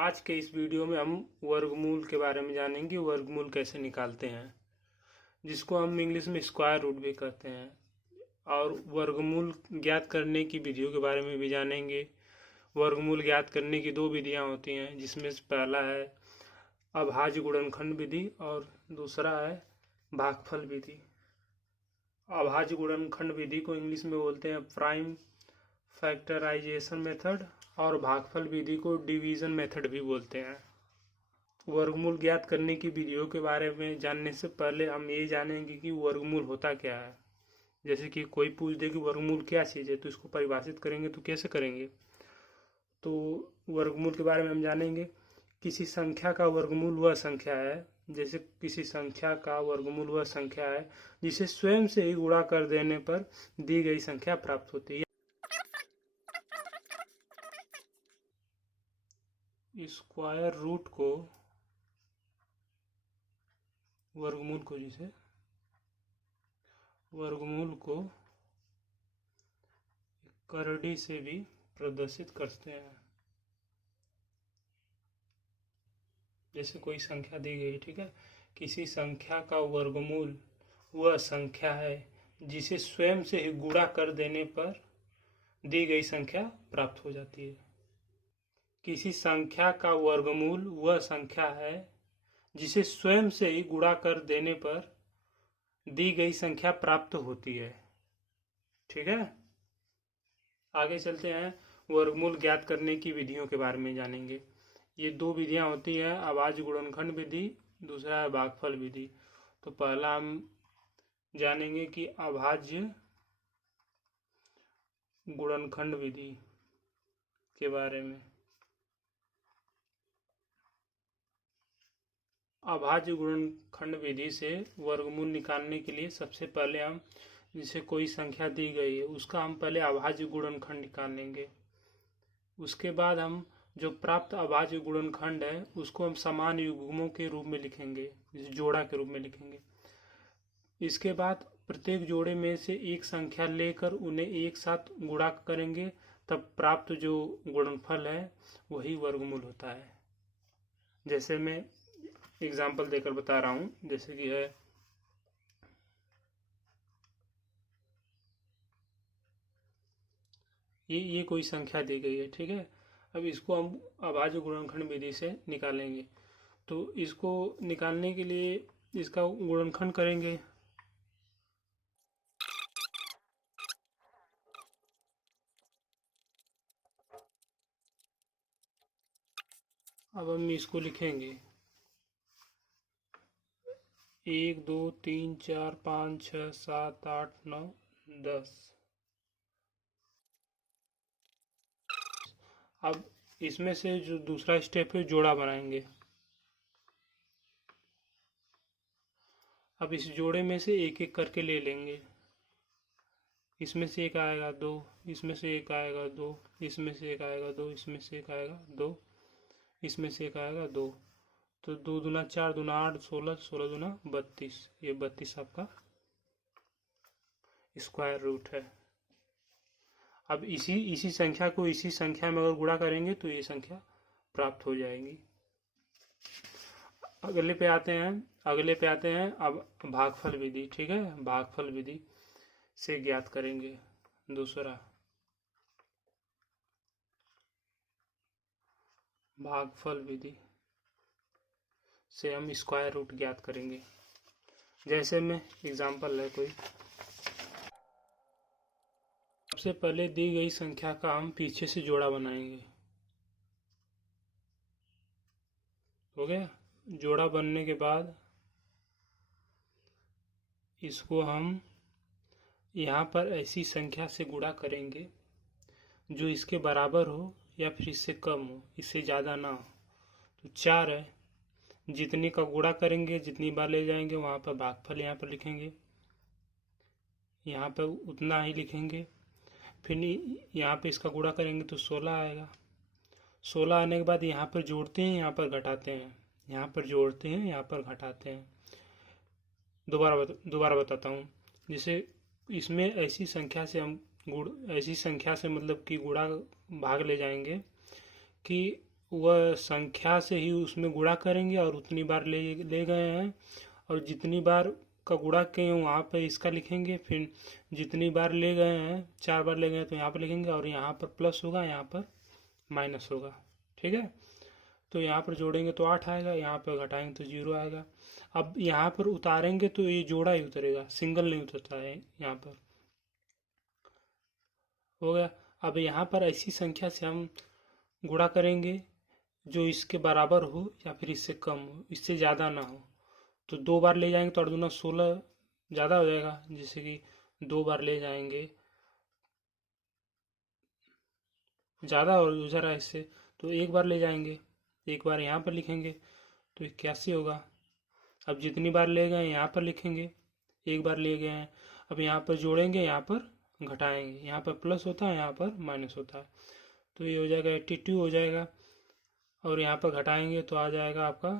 आज के इस वीडियो में हम वर्गमूल के बारे में जानेंगे। वर्गमूल कैसे निकालते हैं, जिसको हम इंग्लिश में स्क्वायर रूट भी कहते हैं। और वर्गमूल ज्ञात करने की विधियों के बारे में भी जानेंगे। वर्गमूल ज्ञात करने की दो विधियां होती हैं, जिसमें से पहला है अभाज्य गुणनखंड विधि और दूसरा है भागफल विधि। अभाज्य गुणनखंड विधि को इंग्लिश में बोलते हैं प्राइम फैक्टराइजेशन मेथड और भागफल विधि को डिवीजन मेथड भी बोलते हैं। वर्गमूल ज्ञात करने की विधियों के बारे में जानने से पहले हम ये जानेंगे कि वर्गमूल होता क्या है। जैसे कि कोई पूछ दे कि वर्गमूल क्या चीज़ है, तो इसको परिभाषित करेंगे तो कैसे करेंगे। तो वर्गमूल के बारे में हम जानेंगे। किसी संख्या का वर्गमूल वह संख्या है, जैसे किसी संख्या का वर्गमूल वह संख्या है जिसे स्वयं से ही गुणा कर देने पर दी गई संख्या प्राप्त होती है। स्क्वायर रूट को वर्गमूल को करड़ी से भी प्रदर्शित करते हैं। जैसे कोई संख्या दी गई, ठीक है, किसी संख्या का वर्गमूल वह संख्या है जिसे स्वयं से ही गुणा कर देने पर दी गई संख्या प्राप्त हो जाती है। किसी संख्या का वर्गमूल वह संख्या है जिसे स्वयं से ही गुणा कर देने पर दी गई संख्या प्राप्त होती है। ठीक है, आगे चलते हैं। वर्गमूल ज्ञात करने की विधियों के बारे में जानेंगे। ये दो विधियां होती है, अभाज्य गुणनखंड विधि, दूसरा है भागफल विधि। तो पहला हम जानेंगे कि अभाज्य गुणनखंड विधि के बारे में। अभाज्य गुणनखंड विधि से वर्गमूल निकालने के लिए सबसे पहले हम, जिसे कोई संख्या दी गई है उसका हम पहले अभाज्य गुणनखंड निकाल लेंगे। उसके बाद हम जो प्राप्त अभाज्य गुणनखंड है उसको हम समान युग्मों के रूप में लिखेंगे, जोड़ा के रूप में लिखेंगे। इसके बाद प्रत्येक जोड़े में से एक संख्या लेकर उन्हें एक साथ गुणा करेंगे, तब प्राप्त जो गुणनफल है वही वर्गमूल होता है। जैसे मैं एग्जाम्पल देकर बता रहा हूँ, जैसे कि है ये कोई संख्या दी गई है, ठीक है। अब इसको हम अभाज्य गुणनखंड विधि से निकालेंगे। तो इसको निकालने के लिए इसका गुणनखंड करेंगे। अब हम इसको लिखेंगे 1 2 3 4 5 6 7 8 9 10। अब इसमें से जो दूसरा स्टेप है जोड़ा बनाएंगे। अब इस जोड़े में से एक एक करके ले लेंगे। इसमें से एक आएगा 2, इसमें से एक आएगा 2, इसमें से एक आएगा 2, इसमें से एक आएगा 2, इसमें से एक आएगा 2। तो 2 दूना 4 दूना 8 16, 16 दूना 32। ये 32 आपका स्क्वायर रूट है। अब इसी संख्या को इसी संख्या में अगर गुणा करेंगे तो ये संख्या प्राप्त हो जाएगी। अगले पे आते हैं अब भागफल विधि, ठीक है। भागफल विधि से ज्ञात करेंगे। दूसरा भागफल विधि से हम स्क्वायर रूट ज्ञात करेंगे। जैसे में एग्जाम्पल है कोई, सबसे पहले दी गई संख्या का हम पीछे से जोड़ा बनाएंगे। हो गया। जोड़ा बनने के बाद इसको हम यहाँ पर ऐसी संख्या से गुणा करेंगे जो इसके बराबर हो या फिर इससे कम हो, इससे ज़्यादा ना हो। तो 4 है, जितने का गुणा करेंगे जितनी बार ले जाएंगे वहाँ पर भागफल यहाँ पर लिखेंगे, यहाँ पर उतना ही लिखेंगे। फिर यहाँ पे इसका गुणा करेंगे तो 16 आएगा। 16 आने के बाद यहाँ पर जोड़ते हैं, यहाँ पर घटाते हैं, यहाँ पर जोड़ते हैं, यहाँ पर घटाते हैं। दोबारा बताता हूँ। जैसे इसमें ऐसी संख्या से हम ऐसी संख्या से मतलब कि गुणा भाग ले जाएंगे कि वह संख्या से ही उसमें गुणा करेंगे और उतनी बार ले ले गए हैं, और जितनी बार का गुणा किए हैं वहाँ पर इसका लिखेंगे। फिर जितनी बार ले गए हैं, 4 बार ले गए तो यहाँ पर लिखेंगे, और यहाँ पर प्लस होगा, यहाँ पर माइनस होगा। ठीक है, तो यहाँ पर जोड़ेंगे तो 8 आएगा, यहाँ पर घटाएंगे तो 0 आएगा। अब यहाँ पर उतारेंगे तो ये जोड़ा ही उतरेगा, सिंगल नहीं उतरता है यहाँ पर। हो गया। अब यहाँ पर ऐसी संख्या से हम गुणा करेंगे जो इसके बराबर हो या फिर इससे कम हो, इससे ज़्यादा ना हो। तो 2 बार ले जाएंगे तो 8 दूना 16 ज़्यादा हो जाएगा, जैसे कि 2 बार ले जाएंगे ज़्यादा हो जा रहा है इससे, तो 1 बार ले जाएंगे, 1 बार यहाँ पर लिखेंगे तो 81 होगा। अब जितनी बार ले गए यहाँ पर लिखेंगे, 1 बार ले गए हैं, अब यहाँ पर जोड़ेंगे, यहाँ पर घटाएंगे, यहाँ पर प्लस होता है, यहाँ पर माइनस होता है, तो ये हो जाएगा 82 हो जाएगा। और यहाँ पर घटाएंगे तो आ जाएगा आपका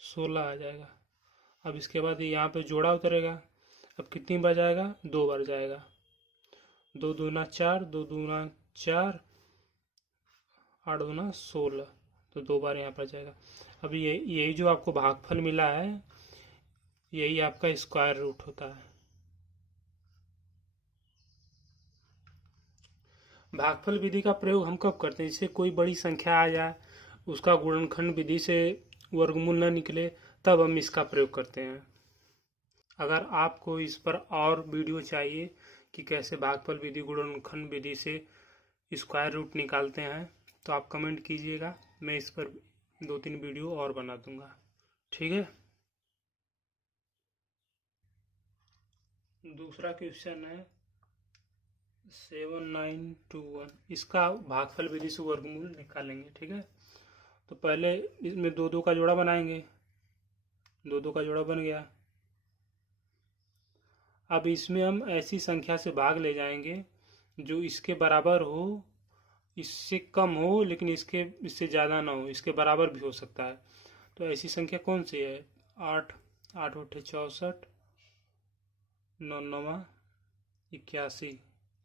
16 आ जाएगा। अब इसके बाद यहाँ पे जोड़ा उतरेगा। अब कितनी बार जाएगा? 2 बार जाएगा। 2 दूना 4, 2 दूना 4, 8 दूना 16, तो 2 बार यहाँ पर जाएगा। अब यही जो आपको भागफल मिला है, यही आपका स्क्वायर रूट होता है। भागफल विधि का प्रयोग हम कब करते हैं? जैसे कोई बड़ी संख्या आ जाए, उसका गुणनखंड विधि से वर्गमूल न निकले, तब हम इसका प्रयोग करते हैं। अगर आपको इस पर और वीडियो चाहिए कि कैसे भागफल विधि गुणनखंड विधि से स्क्वायर रूट निकालते हैं, तो आप कमेंट कीजिएगा, मैं इस पर 2-3 वीडियो और बना दूंगा। ठीक है। दूसरा क्वेश्चन है 7921, इसका भागफल विधि से वर्गमूल निकालेंगे। ठीक है, तो पहले इसमें 2-2 का जोड़ा बनाएंगे, 2-2 का जोड़ा बन गया। अब इसमें हम ऐसी संख्या से भाग ले जाएंगे जो इसके बराबर हो, इससे कम हो, लेकिन इससे ज़्यादा ना हो, इसके बराबर भी हो सकता है। तो ऐसी संख्या कौन सी है? 8, 8 8 64, 9 9 81,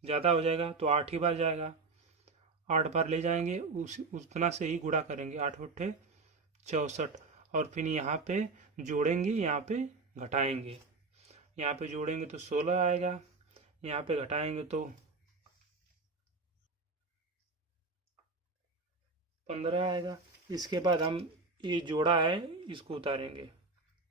ज़्यादा हो जाएगा तो 8 ही बार जाएगा, 8 बार ले जाएंगे, उतना से ही गुणा करेंगे, 8 8 64, और फिर यहाँ पे जोड़ेंगे, यहाँ पे घटाएंगे। यहाँ पे जोड़ेंगे तो 16 आएगा, यहाँ पे घटाएंगे तो 15 आएगा। इसके बाद हम ये जोड़ा है इसको उतारेंगे,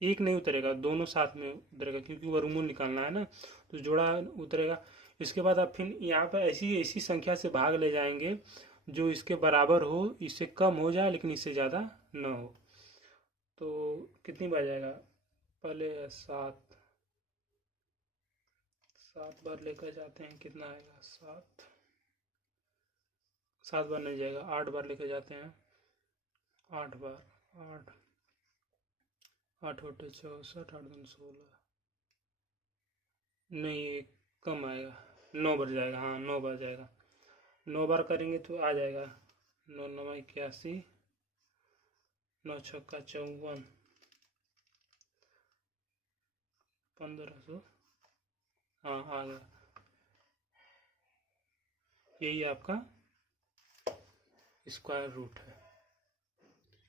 एक नहीं उतरेगा, दोनों साथ में उतरेगा, क्योंकि वर्गमूल निकालना है ना, तो जोड़ा उतरेगा। इसके बाद आप फिर यहाँ पर ऐसी ऐसी संख्या से भाग ले जाएंगे जो इसके बराबर हो, इससे कम हो जाए लेकिन इससे ज़्यादा न हो। तो कितनी बार जाएगा? पहले 7 बार लेकर जाते हैं, कितना आएगा? 7 बार नहीं जाएगा, 8 बार लेकर जाते हैं, 8 बार, 8 8 8 64, 8 2 16, नहीं कम आएगा, 9 बार जाएगा। हाँ, 9 बार जाएगा, 9 बार करेंगे तो आ जाएगा 9 9 81, 9 6 54, 1500। हाँ, आ गया। यही आपका स्क्वायर रूट है।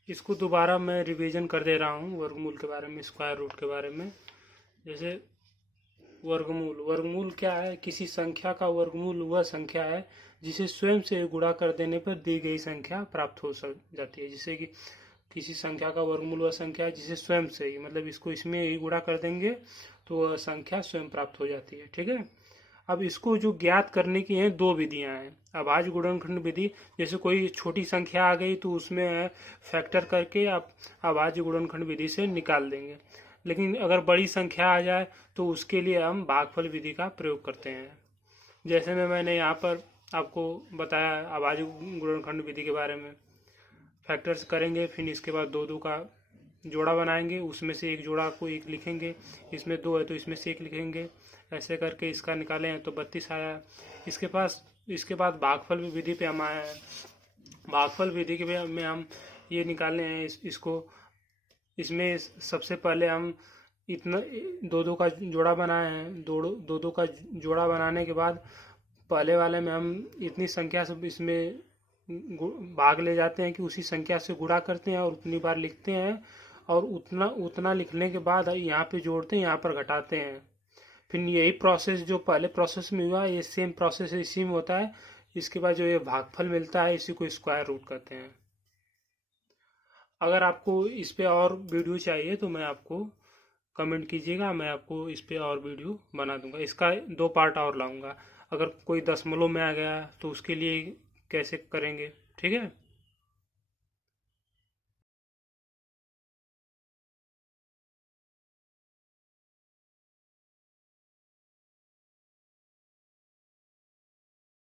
इसको दोबारा मैं रिवीजन कर दे रहा हूँ वर्गमूल के बारे में, स्क्वायर रूट के बारे में। जैसे वर्गमूल क्या है? किसी संख्या का वर्गमूल वह संख्या है जिसे स्वयं से गुणा कर देने पर दी गई संख्या प्राप्त हो जाती है। जैसे कि किसी संख्या का वर्गमूल वह संख्या है जिसे स्वयं से ही, मतलब इसको इसमें ही गुणा कर देंगे तो वह संख्या स्वयं प्राप्त हो जाती है। ठीक है। अब इसको जो ज्ञात करने की हैं 2 विधियां हैं। अभाज्य गुणनखंड विधि, जैसे कोई छोटी संख्या आ गई तो उसमें फैक्टर करके आप अभाज्य गुणनखंड विधि से निकाल देंगे। लेकिन अगर बड़ी संख्या आ जाए तो उसके लिए हम भागफल विधि का प्रयोग करते हैं। जैसे मैंने यहाँ पर आपको बताया अभाज्य गुणनखंड विधि के बारे में। फैक्टर्स करेंगे, फिर इसके बाद 2-2 का जोड़ा बनाएंगे, उसमें से एक जोड़ा को 1 लिखेंगे, इसमें 2 है तो इसमें से 1 लिखेंगे, ऐसे करके इसका निकाले हैं तो 32 आया। इसके बाद भागफल विधि पे हम आए हैं। भागफल विधि के में हम ये निकालने हैं इसको। इसमें सबसे पहले हम इतना 2-2 का जोड़ा बनाए हैं। 2-2 का जोड़ा बनाने के बाद पहले वाले में हम इतनी संख्या से इसमें भाग ले जाते हैं कि उसी संख्या से गुणा करते हैं और उतनी बार लिखते हैं, और उतना उतना लिखने के बाद यहाँ पे जोड़ते हैं, यहाँ पर घटाते हैं। फिर यही प्रोसेस जो पहले प्रोसेस में हुआ, ये सेम प्रोसेस इसी में होता है। इसके बाद जो ये भागफल मिलता है इसी को स्क्वायर रूट कहते हैं। अगर आपको इस पे और वीडियो चाहिए तो मैं आपको कमेंट कीजिएगा, मैं आपको इस पे और वीडियो बना दूंगा। इसका 2 पार्ट और लाऊंगा। अगर कोई दशमलव में आ गया तो उसके लिए कैसे करेंगे, ठीक है।